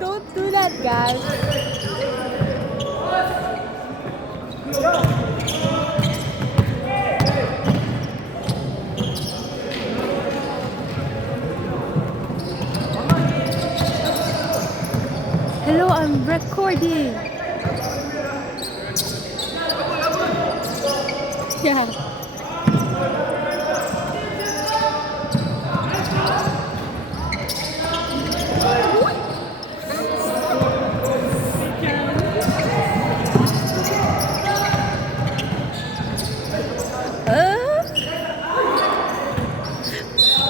Don't do that, guys. Hello, I'm recording. Yeah.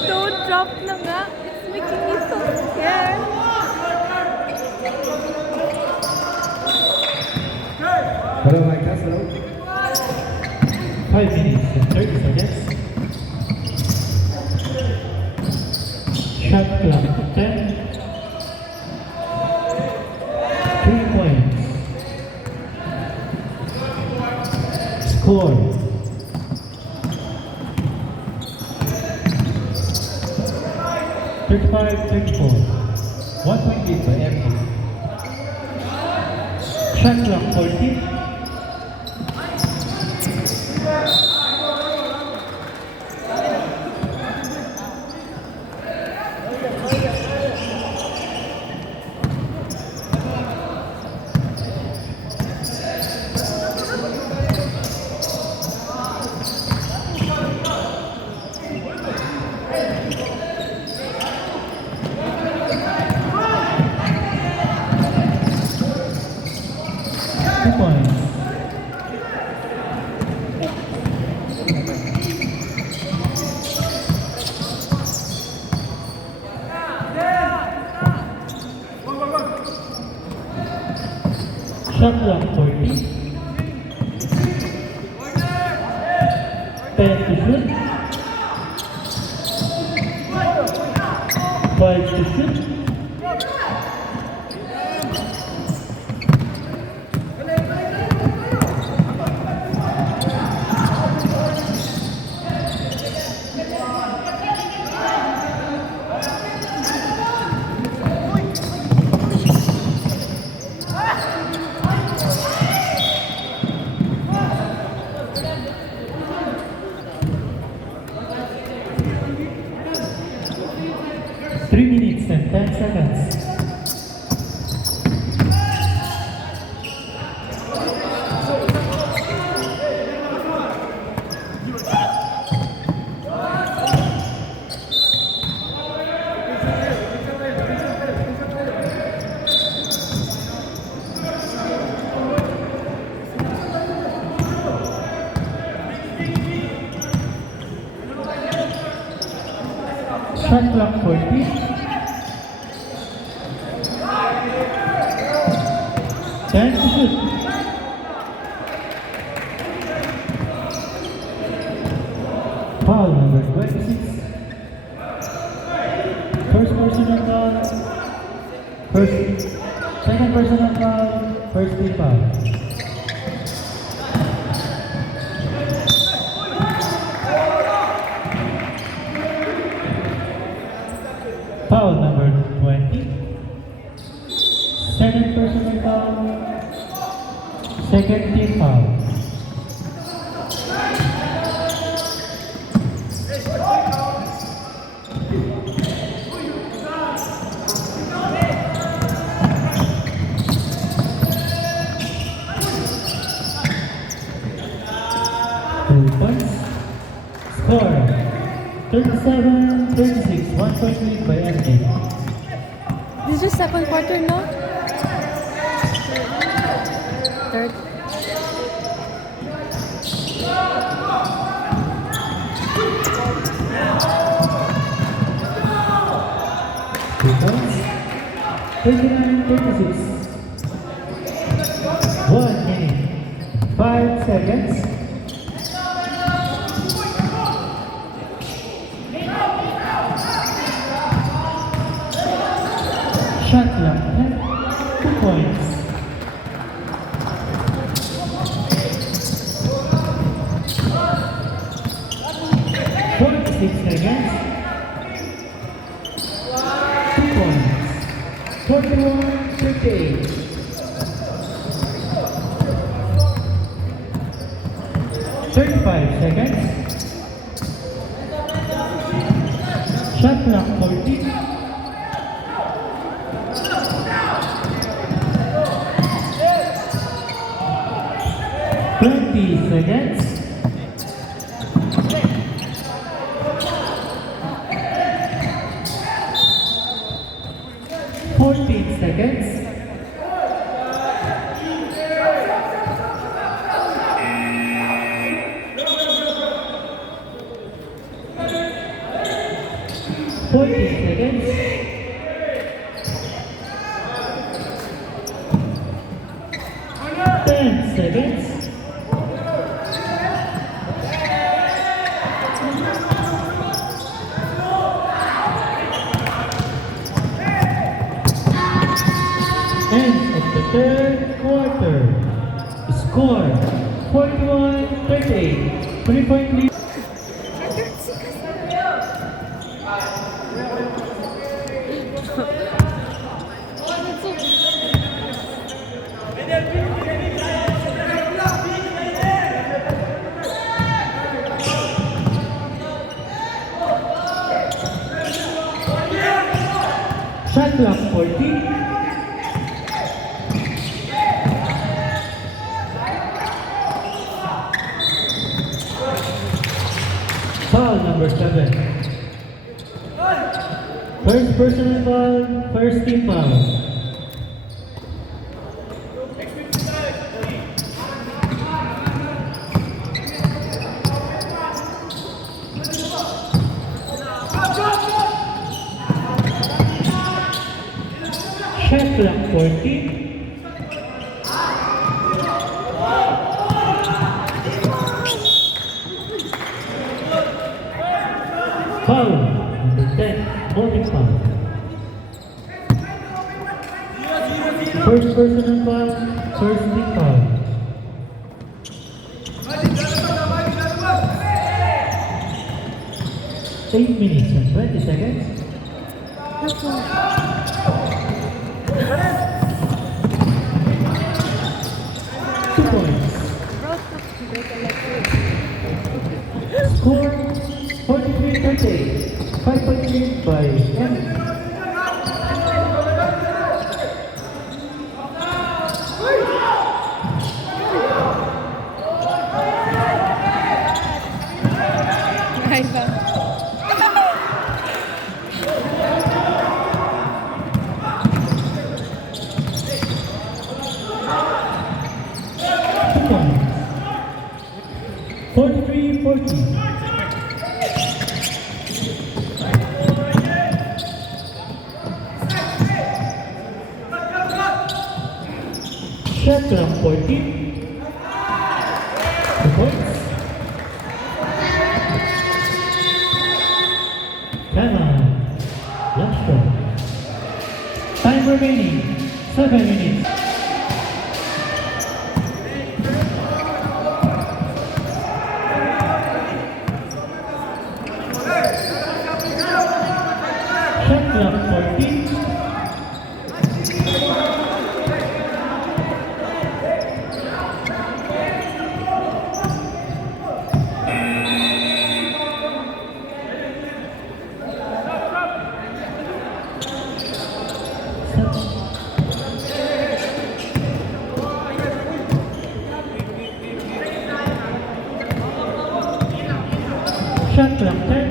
Don't drop na nga. It's making me so scared. Hello, my hello. 5 minutes and 30 seconds. Shot clock 10. 3 points. Score. Thirty-five, 34. 1 point lead by MK. Shot clock 14. Shot clock 40. 10 to shoot. 5 to shoot. Three minutes and 10 seconds. Shot clock 40. 10 to shoot. Foul number 26. First personal foul. Second personal foul. First team foul. Foul number 20. Second personal foul. Second team foul. Score 37-36, 1 point lead by MK. This is second quarter, no? Third. Points 39-36. 1 minute, 5 seconds. Shot clock 10, 2 points. 35 seconds. Shot clock 40. Seconds. 14 seconds. 14 seconds. 10 seconds. 'End of the third quarter. Score 41-38. 3-point lead. Shot clock 40. Foul number 7. First personal foul, first team foul. Shot clock 40. Foul number 10, holding foul. First personal foul, first team foul. Eight minutes and 20 seconds. 2 points. Score 43-38. 5-point lead by M. Ay ba? Points. 43-40. Shot clock 40. 2 points. Time out. Last shot. Time remaining 7 minutes. Shot clock 40. Shot clock 10.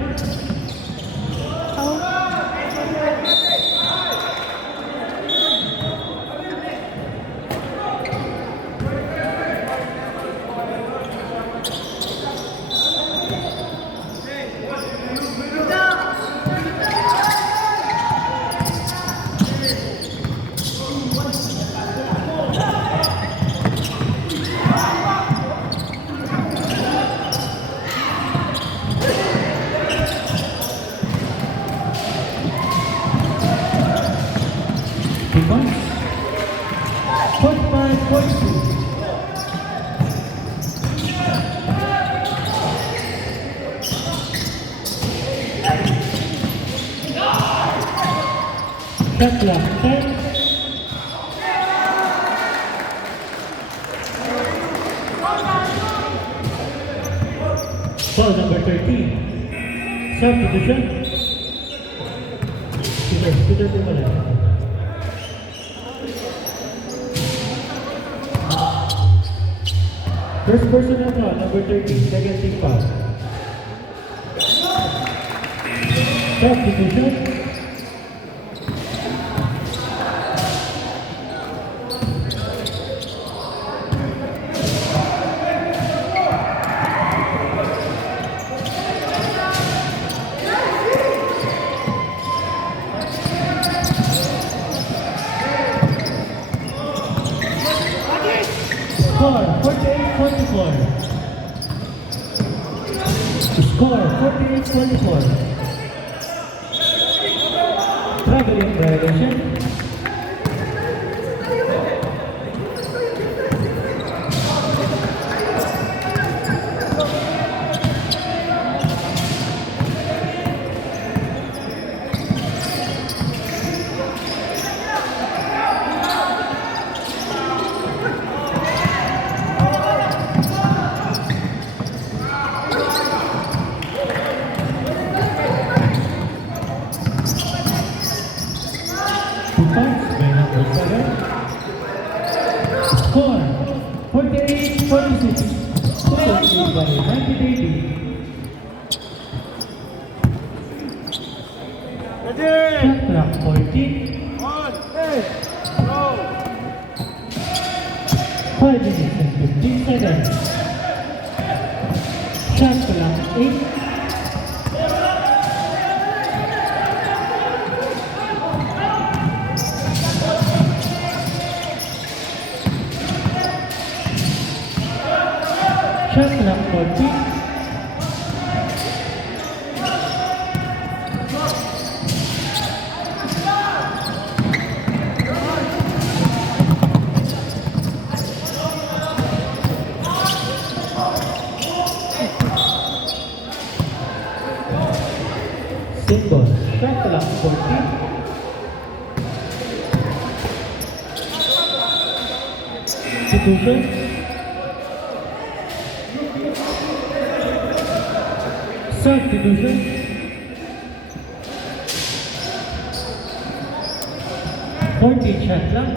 Points. 45-42. Shot clock 10. Foul number 13. Substitution. Peter po pala. First personal foul, number 13, second team foul. Substitution. Score 48-44. Score 48-44. Traveling violation. Points by number 7. Score 48-46. Second by 1980. Shot clock 14. 5 minutes and 15 seconds. Shot clock 8. Shot clock 14. Single. Shot clock 14. Substitution. Substitution. Shot clock.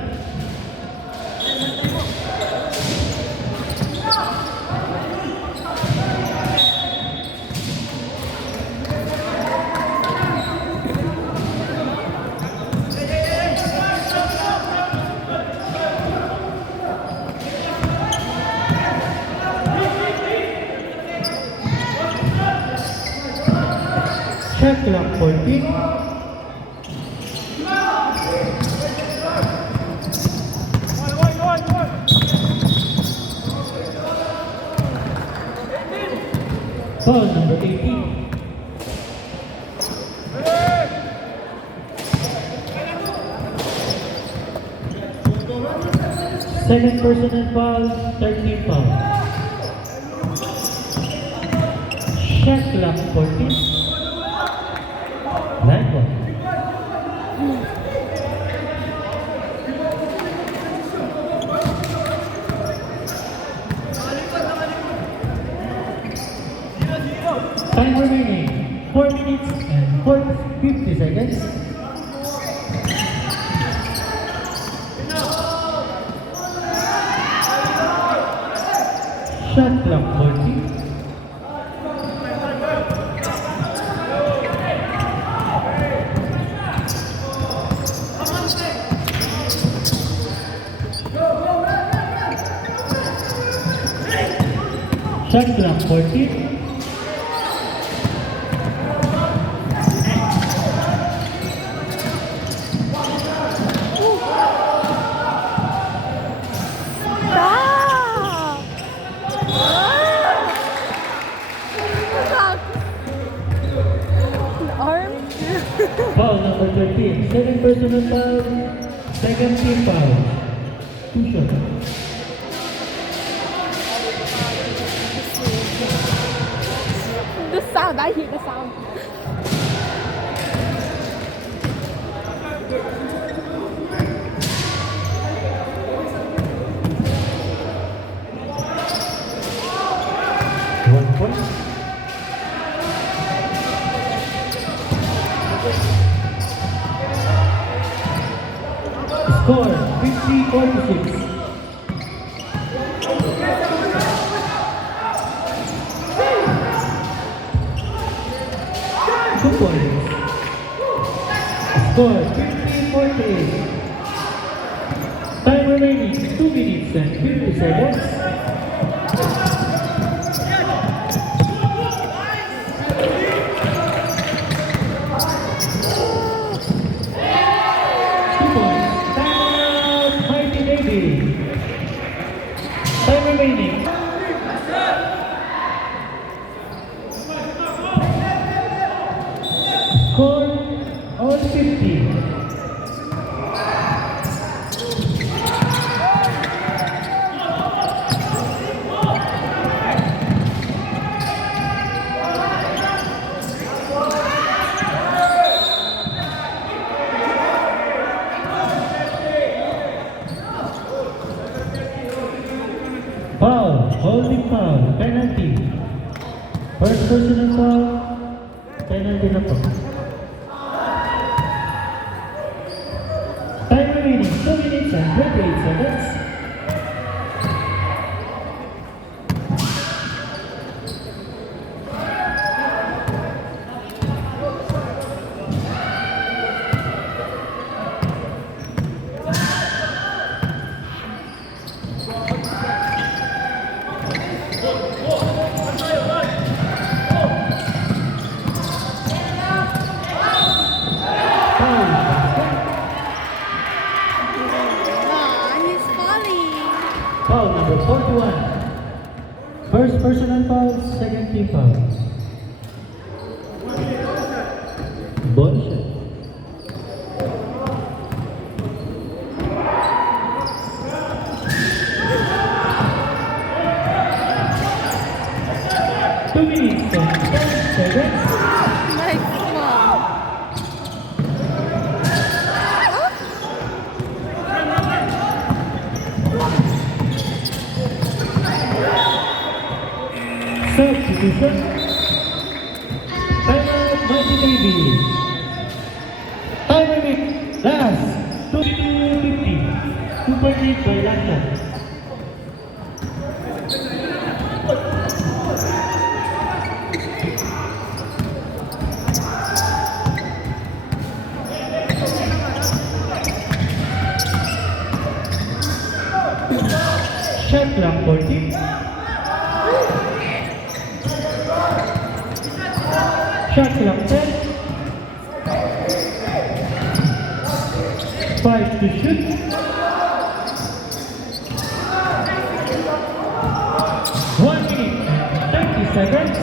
Shot clock 14. Foul number 18. Second personal foul, 13 foul. Shot clock 14. Line one. Time remaining 4 minutes and 50 seconds. Shot clock 40. Shot clock 40. Foul number 13. Second personal foul. Second team foul. 2 shots. The sound, I hear the sound. One point. 2 points. Score 50-48. Time remaining 2 minutes and 50 seconds. Mighty Navy. Time remaining. Score all 50. Foul, holding foul, penalty. First personal foul, penalty na po. Time remaining 2 minutes and 28 seconds. He's falling. Foul number 41. First personal foul, second team foul. Ball shot. Two minutes and 10 seconds. Nice one. Substitution. Timeout, Mighty Navy. Time limit, last 2:50. 2.8 by Landa. Shot clock 40. Shot clock 10. 5 to shoot. 1 minute, 30 seconds.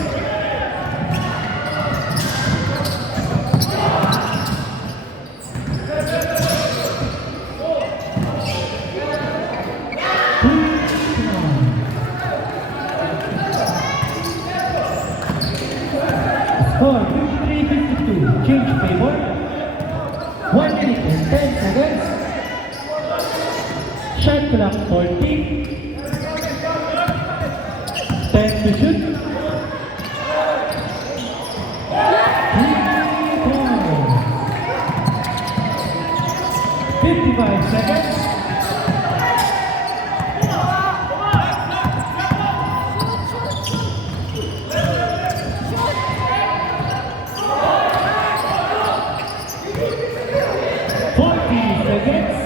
Score 53-52. Change favor. 1 minute and 10 seconds. Shot clock 40. 10 to shoot. 55 seconds. Seconds.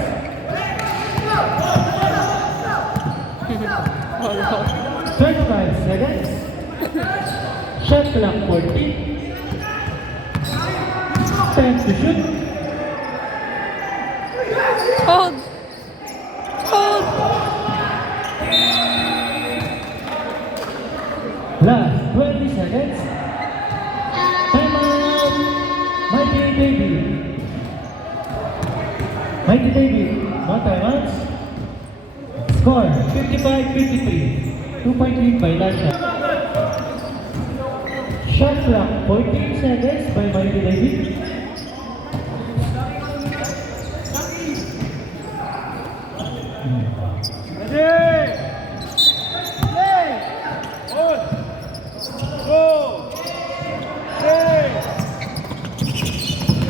25 seconds. Shot clock 40. 10 to shoot. Hold. Hold. Last 20 seconds. Timeout. Mighty Navy. Mighty Navy. No timeouts. Score 55-53. 2-point lead by Lasha. Shot clock 14 seconds by Mighty Navy.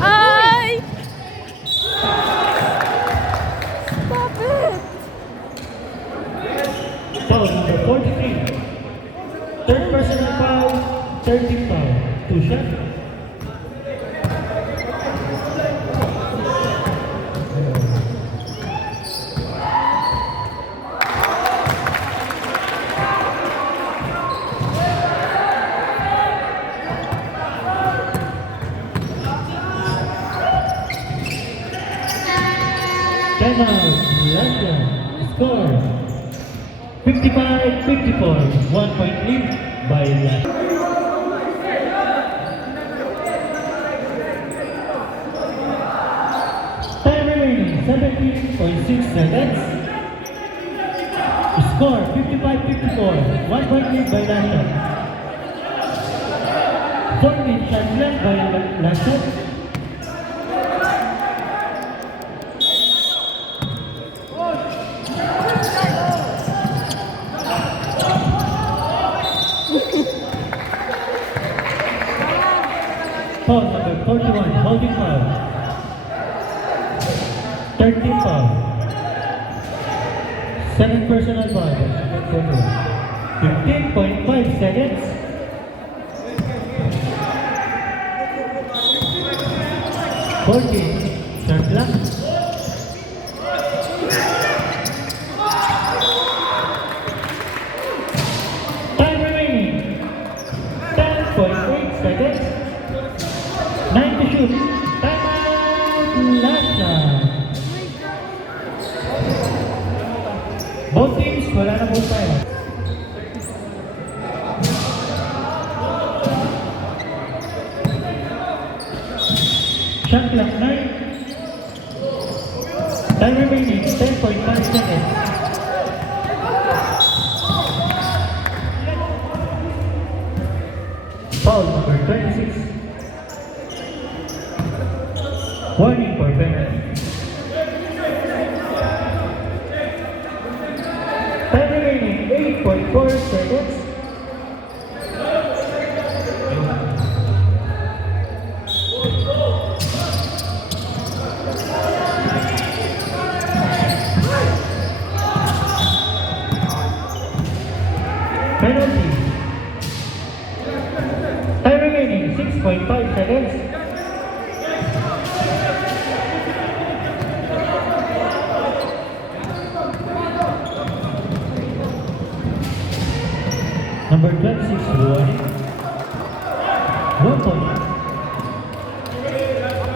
Ay! Stop it! Foul number 43. Third personal foul, 13 foul. 2 shots. Timeout, Russia. Score 55-54. 1 point lead by Russia. Time remaining 17.6 seconds. Score 55-54. 1 point lead by Russia. 14 shots left by Russia. Foul number 41, holding foul. 13 foul. 7 personal foul. 15.5 seconds. Shot clock. Time remaining 10.8 seconds. 9 to shoot. Timeout, Russia. Both teams, wala na po tayo. Shot clock 9. Time remaining 10.5 seconds. Foul number 26. Warning for penalty. Time remaining 8.4 seconds. Penalty. Time remaining 6.5 seconds. Number 26, warning. 1 point.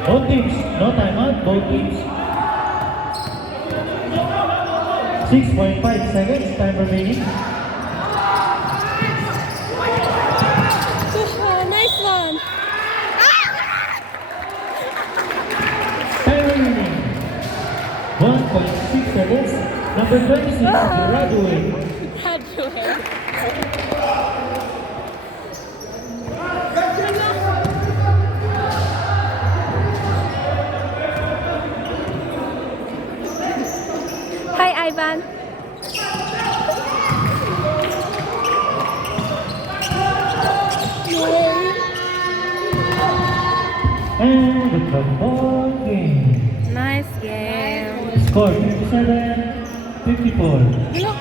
Both teams, no timeout, both teams. 6.5 seconds, time remaining. Nice one. Time remaining. 1.6 seconds. Number 26, graduate. Hi, Ivan. And the ball game. Nice game. Score 57-54.